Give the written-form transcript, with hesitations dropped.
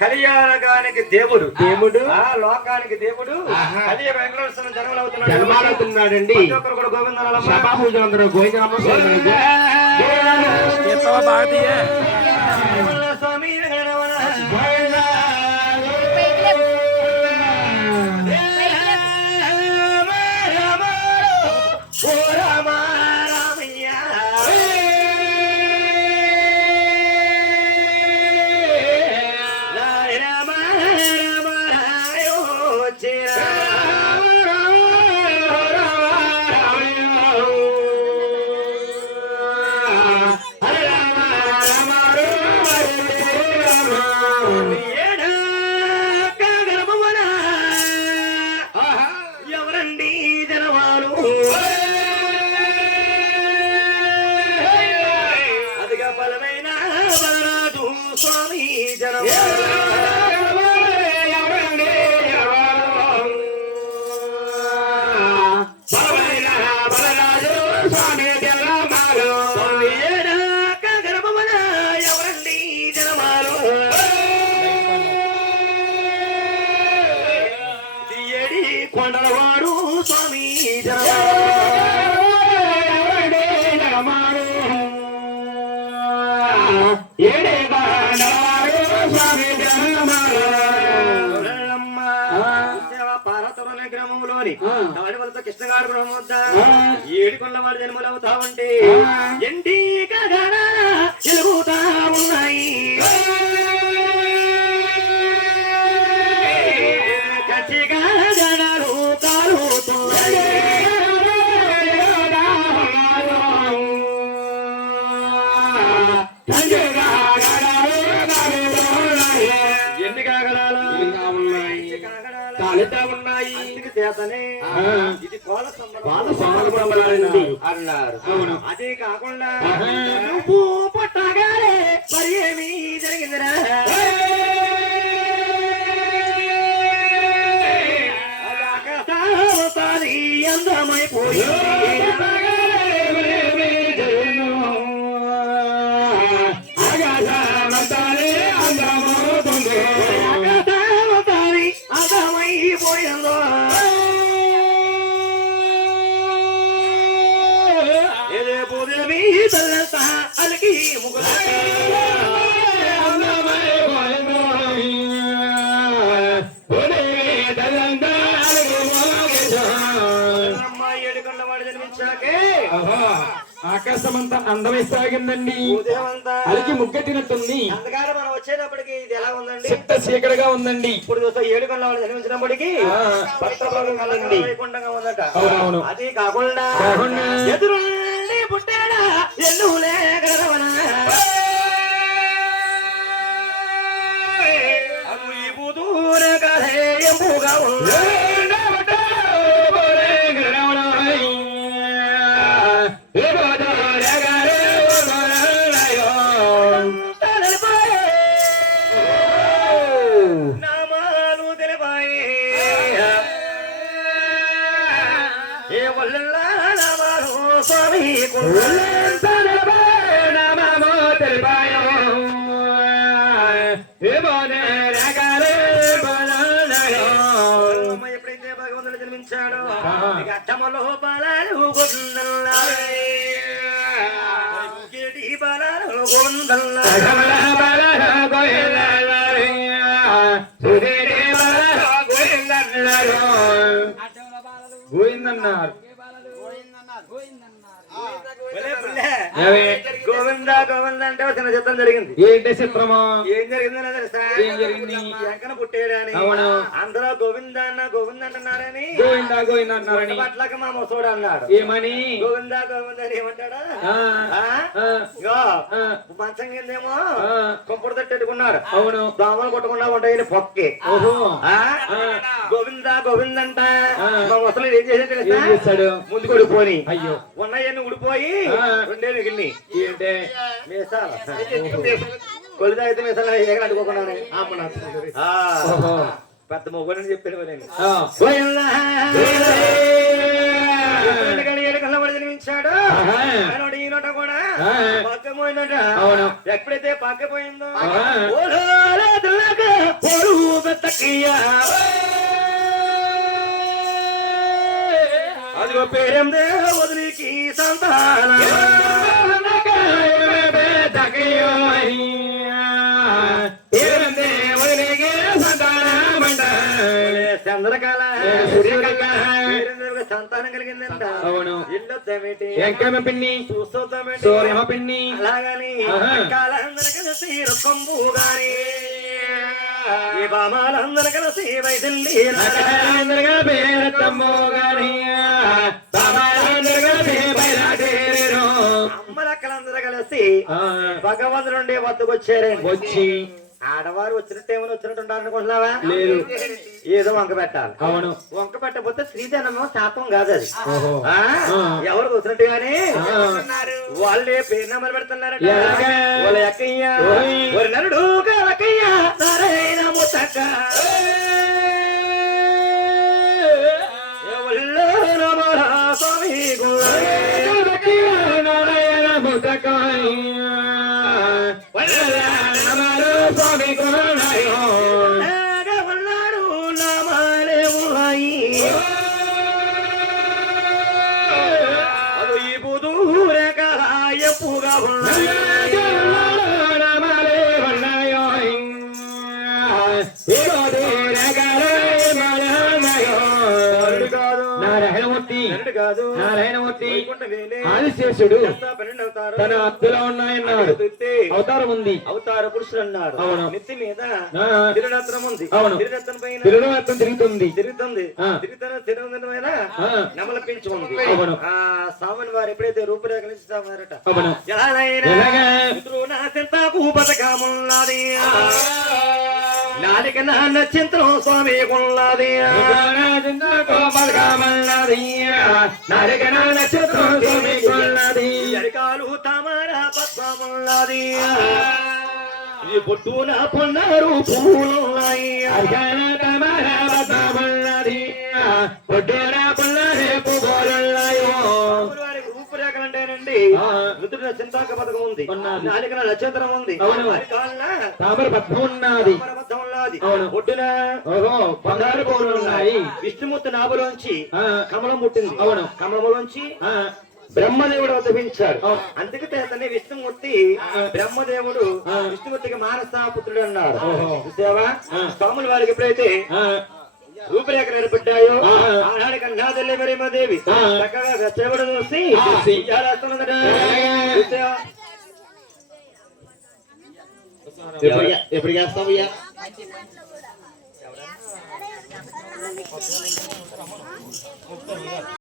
కలియాగానికి దేవుడు ఆ లోకానికి దేవుడు కలియ వెంకటేశ్వర జన్మాలవుతున్నాడండి. ఒక్కరు కూడా గోవిందనాలు సభాపూజలందరూ గోవిందనామ స్వామి కొండలవాడు స్వామి పార్వతీపురం గ్రామంలోని తాడివలస కృష్ణగారు బ్రహ్మ వద్ద ఏడుకొండ వాడు జన్మలు అవుతా ఉంటే ఎండి ఎలుగుతా ఉన్నాయి కచ్చిగా జనాలు కాలుతున్నాయి ఎన్ని కాగడాలు కాలుతా ఉన్నాయి చేతనే ఇది కోల సంబరాలండి అన్నారు. అదే కాకుండా నువ్వు పట్టగానే మరి ఏమి జరిగిందిరా అందమైపోయి అందమైపోయిందో ఏదే బోధవి తల్లంతా అలికి ముగ్గుల ఆకాశమంతా అందమై సాగిందండి. అలికి ముగ్గెట్టినట్టుంది. అందుకని మనం వచ్చేటప్పటికి ఇది ఎలా ఉందండి? చిట్ట చీకటిగా ఉందండి. ఇప్పుడు 7 గంటల వాళ్ళు జన్మించినప్పటికీ వైకుంఠంగా ఉందట. అవునవును. అది కాకుండా ఎదురు పుట్టాడా ఎల్లులే గరవన ఈ బుధూర కథే ఎంపుగా ఎప్పుడైతే భగవంతుడు జన్మించాడో అట్టమలో బలాలు గొందల్లా బలాలు గొందల్లా గోవిందన్నారు. గోవింద గోవింద అంటే చిన్న చిత్రం జరిగింది. ఏంటి చిత్రమా? ఏం జరిగిందని తెలుసా? ఏం జరిగింది? వెంకన పుట్టేడని అందరూ గోవింద అన్న గోవింద అంటున్నారని గోవింద గోవింద అన్నారని పట్లక మా ముసోడు అన్నాడు. ఏమని? గోవింద గోవింద అని ఏమంటాడా? మంచం కిందేమో కొంపడు తట్టెట్టుకున్నాడు. అవును. దోమలు కొట్టకుండా ఉంటాయి పొక్కి. గోవింద గోవింద అంట మా ముసలి ఏం చేశాడు? ముందు కొడిపోని అయ్యో ఉన్నాయన్ని ఉడిపోయి రెండే మిగిలిని ఏంటే మీసాల కొలిదా అయితే మీసాల ఏగలు అడుకోకున్నాను పెద్ద మొగ్గుని చెప్పాడు జన్మించాడు. ఈ నోట కూడా పక్కపోయిందట. ఎప్పుడైతే పక్కపోయిందో పేరెందే వదిలికి సంతాన చంద్రకళ సంతానం కలిగిందంట. అవును. ఇల్లొద్దామేటి ఎంకమ్మ పిన్ని చూస్తోద్దామేటి సూర్యమ్మ పిన్ని అలాగని కాలందరూ కలిసి రొక్కంబు గాని ఈ బామాలందరూ కలిసి వైదల్లి అమ్మలక్కలందరూ కలిసి భగవంతుడు నుండి వద్దకొచ్చారే. వచ్చి ఆడవారు వచ్చినట్టు ఏమైనా వచ్చినట్టు ఉంటారు అనుకుంటున్నావా? లేదు. ఏదో వంక పెట్టాలి. అవును. వంక పెట్టకపోతే స్త్రీధనము శాతం కాదు అది. ఓహో. ఎవరు వచ్చినట్టుగానే వాళ్ళే పేరు నెంబర్ పెడుతున్నారట. వాళ్ళ అక్కయ్య ఒక నరుడు కాలకయ్య నారాయణ ముతక స్వామి నారాయణ ముతకాయ స్వామి ఉన్నాడు నామాలే ఉన్నాయి. అది ఈ బుధూరే కలాయపుగా ఉన్నాయి. నారాయణమూర్తి ఆదిశేషుడు తన అత్తులో ఉన్నాయన్నాడు. అవతారం ఉంది. అవతార పురుషులు అన్నాడు. అవును. నెత్తి మీద తిరురత్నం ఉంది. అవును. తిరురత్నం పైన తిరురత్నం తిరుగుతుంది. తిరుగుతుంది. తిరుగుతున్న పైన నెమల పెంచి ఉంది. అవును. ఆ సామాన్ వారు ఎప్పుడైతే రూపురేఖ నుంచి సామారట. అవును. ఎలాగైనా నా చింతకు బతకమున్నది. నాలిక నాన్న చింత్రం స్వామి కొన్నది. అరికాలు తామర పద్మమున్నది. ఈ పొట్టున పొన్నారు పువ్వులున్నాయి. రూపురేఖలు అంటేనండి మృతుడిన చింతాక పథకం ఉంది. నాలుకన నక్షత్రం ఉంది. తామర పద్మం ఉన్నది. ఒడ్డున బంగారు పువ్వులు ఉన్నాయి. విష్ణుమూర్తి నాభలోంచి కమలం పుట్టింది. అవును. కమలంలోంచి బ్రహ్మదేవుడు అవతరించాడు. అందుకే అతన్ని విష్ణుమూర్తి బ్రహ్మదేవుడు విష్ణుమూర్తికి మానస పుత్రుడు అన్నారు. చూసావా స్వాముల వారికి ఎప్పుడైతే రూపురేఖలు ఏర్పడ్డాయో ఆనాడు కన్నాదల్లి మరేమదేవి చక్కగా వెచ్చబడి చూసి ఎప్పుడు చేస్తావయ్యా?